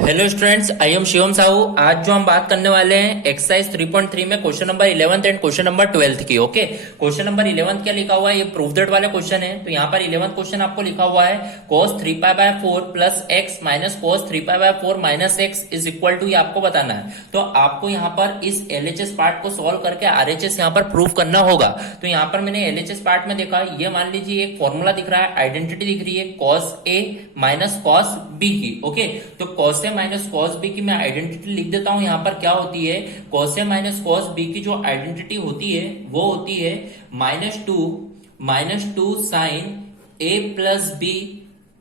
Hello students, I am Shivam Sahu. आज जो हम बात करने वाले हैं एक्सरसाइज 3.3 में question number 11th and question number 12th की। ओके, क्वेश्चन नंबर 11th क्या लिखा हुआ है, ये प्रूफ दैट वाले क्वेश्चन है। तो यहाँ पर 11th क्वेश्चन आपको लिखा हुआ है cos 3π/4 plus x minus cos 3π/4 minus x is equal to, ये आपको बताना है। तो आपको यहाँ पर इस एलएचएस पार्ट को सॉल्व करके आरएचएस यहाँ पर प्रूफ करना होगा। तो यहाँ पर मैंने एलएचएस पार्ट में देखा, ये मान लीजिए एक फॉर्मूला दिख रहा है, आइडेंटिटी दिख रही है cos a minus cos b की। ओके, तो cos a minus cos b की मैं आइडेंटिटी लिख देता हूं। यहां पर क्या होती है, cos a minus cos b की जो आइडेंटिटी होती है वो होती है -2 sine a plus b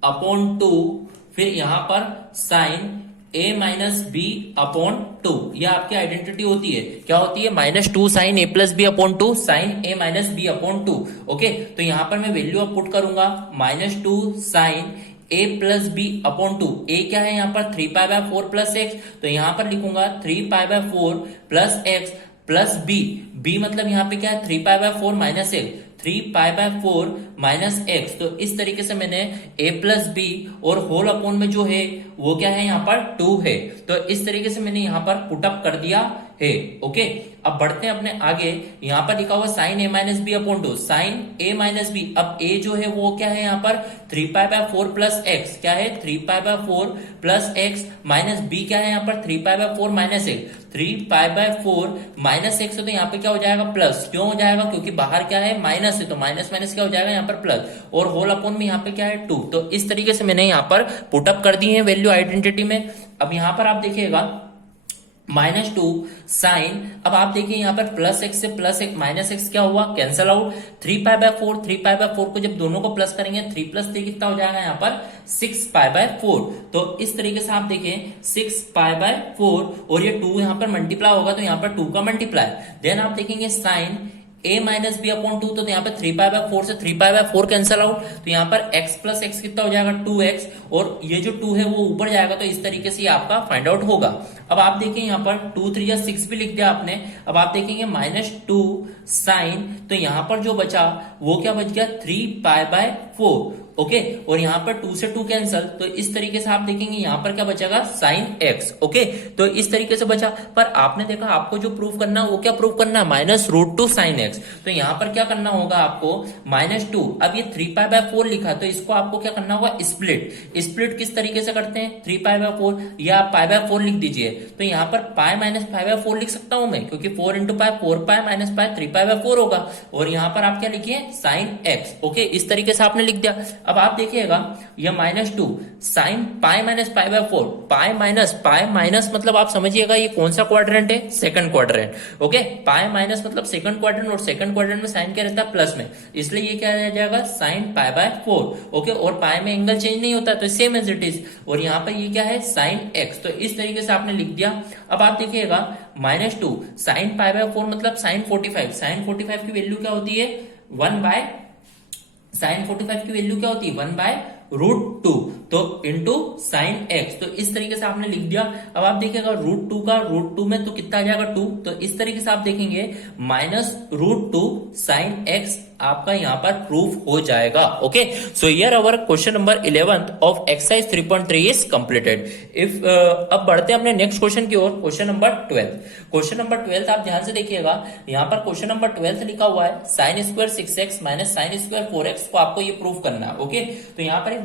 upon 2, फिर यहां पर sine a minus b upon 2, यह आपकी आइडेंटिटी होती है। क्या होती है, -2 sine a plus b upon 2 sine a minus b upon 2। Okay, तो यहां पर मैं वैल्यू अब पुट करूंगा, -2 sine a plus b upon 2। ए क्या है यहाँ पर 3π/4 प्लस एक्स, तो यहां पर लिखूंगा 3π/4 plus x plus B. B मतलब यहाँ पे क्या है 3π/4 माइनस एक्स, 3π/4 माइनस एक्स। तो इस तरीके से मैंने a प्लस बी और होल अपॉन में जो है वो क्या है यहाँ पर 2 है। तो इस तरीके से मैंने यहाँ पर पुटअप कर दिया है। ओके, अब बढ़ते हैं अपने आगे। यहाँ पर लिखा हुआ sine a minus b upon 2, sine a minus b. अब a जो है वो क्या है यहाँ पर 3π/4 प्लस एक्स, क्या है 3π/4 प्लस एक्स माइनस b क्या है यहाँ पर 3π/4 माइनस एक्स, 3π/4 माइनस एक्स। तो यहाँ पे क्या हो जाएगा प्लस, क्यों हो जाएगा, क्योंकि बाहर क्या है माइनस है, तो माइनस माइनस क्या हो जाएगा यहाँ पर प्लस, और होल अपॉन में यहाँ पे क्या है 2। तो इस तरीके से मैंने यहाँ पर पुटअप कर दी है वैल्यू आइडेंटिटी में। अब यहाँ पर आप देखिएगा -2 साइन, अब आप देखिए यहाँ पर प्लस एक्स से प्लस एक्स माइनस एक्स क्या हुआ, कैंसल आउट। 3π/4 को जब दोनों को प्लस करेंगे 3 + 3 कितना हो जाएगा यहाँ पर 6π/4। तो इस तरीके से आप देखें 6π/4 और ये 2 यहाँ पर मल्टीप्लाई होगा, तो यहाँ पर 2 का मल्टीप्लाई। देन आप देखेंगे sine a minus b upon 2, तो यहाँ पे 3π/4 से 3π/4 कैंसल आउट। तो यहाँ पर x प्लस एक्स कितना हो जाएगा 2x, और ये जो 2 है वो ऊपर जाएगा। तो इस तरीके से ये आपका फाइंड आउट होगा। अब आप देखिए यहाँ पर 2 3 या 6 भी लिख दिया आपने। अब आप देखेंगे -2 साइन, तो यहाँ पर जो बचा वो क्या बच गया 3π/4। ओके, और यहाँ पर 2 से 2 कैंसल, तो इस तरीके से आप देखेंगे यहाँ पर क्या बचेगा साइन एक्स। ओके, तो इस तरीके से बचा। पर आपने देखा आपको जो प्रूफ करना वो क्या प्रूफ करना है, -√2 साइन एक्स। तो यहाँ पर क्या करना होगा आपको -2, अब ये 3π/4 लिखा, तो इसको आपको क्या करना होगा स्प्लिट किस तरीके से करते हैं 3π/4, या π/4 लिख दीजिए। तो यहाँ पर पाई माइनस π/4 लिख सकता हूं मैं, क्योंकि 4 × पाई 4π माइनस पाई 3π/4 होगा। और यहाँ पर आप क्या लिखिए साइन एक्स। ओके, इस तरीके से आपने लिख दिया। अब आप देखिएगा यह -2 sine pi minus π/4, pi minus मतलब आप समझिएगा ये कौन सा क्वाड्रेंट है, second quadrant. Okay, pi minus मतलब सेकंड क्वाड्रेंट, और सेकंड क्वाड्रेंट में साइन क्या रहता है प्लस में, इसलिए ये क्या आ जाएगा साइन π/4। ओके, और पाई में एंगल चेंज नहीं होता, तो सेम एज इट इज। और यहाँ पर ये क्या है साइन एक्स। तो इस तरीके से आपने लिख दिया। अब आप देखिएगा -2 साइन π/4 मतलब साइन 45, साइन 45 की वैल्यू क्या होती है 1/, साइन 45 की वैल्यू क्या होती है 1/√2, तो इंटू साइन एक्स। तो इस तरीके से आपने लिख दिया। अब आप देखिएगा √2 का √2 में तो कितना आ जाएगा 2, तो इस तरीके से आप देखेंगे -√2 साइन एक्स आपका यहाँ पर प्रूफ हो जाएगा। Okay, so here our question number 11th of exercise 3.3 is completed. If अब बढ़ते हैं अपने नेक्स्ट क्वेश्चन की ओर, क्वेश्चन नंबर 12। क्वेश्चन नंबर 12 आप ध्यान से देखिएगा, यहाँ पर क्वेश्चन नंबर 12 लिखा हुआ है sin² 6x minus sin² 4x को आपको ये प्रूफ करना है। ओके, तो यहाँ पर एक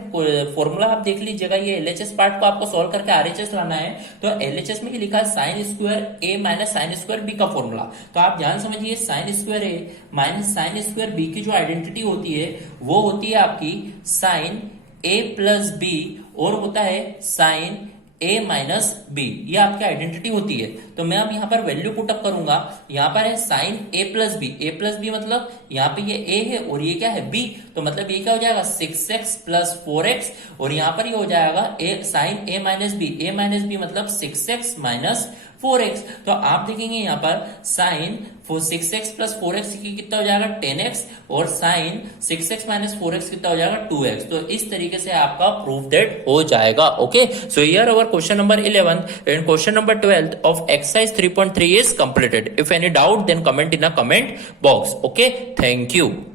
फॉर्मूला आप देख लीजिएगा, ये एलएचएस पार्ट को आपको सॉल्व करके आरएचएस लाना है। तो एलएचएस में लिखा है sin² a minus sin² b का फॉर्मूला। तो आप ध्यान समझिए sin² a minus sin² b की जो आइडेंटिटी होती है वो होती है आपकी साइन a प्लस बी, और होता है साइन a माइनस बी, ये आपकी आइडेंटिटी होती है। तो मैं अब यहाँ पर वैल्यू पुटअप करूंगा। यहाँ पर है साइन a प्लस बी मतलब यहाँ पे ये a है और ये क्या है b, तो मतलब ये क्या हो जाएगा 6x प्लस 4x, और यहाँ पर ये हो जाएगा साइन a माइनस बी मतलब 6x माइनस 4x। तो आप देखेंगे यहाँ पर साइन 6x प्लस 4x कितना हो जाएगा 10x, और साइन 6x माइनस 4x कितना हो जाएगा 2x। तो इस तरीके से आपका प्रूफ दैट हो जाएगा। Okay, so here our question number 11th and question number 12 of exercise 3.3 is completed. If any doubt, then comment in a comment box. Okay, thank you.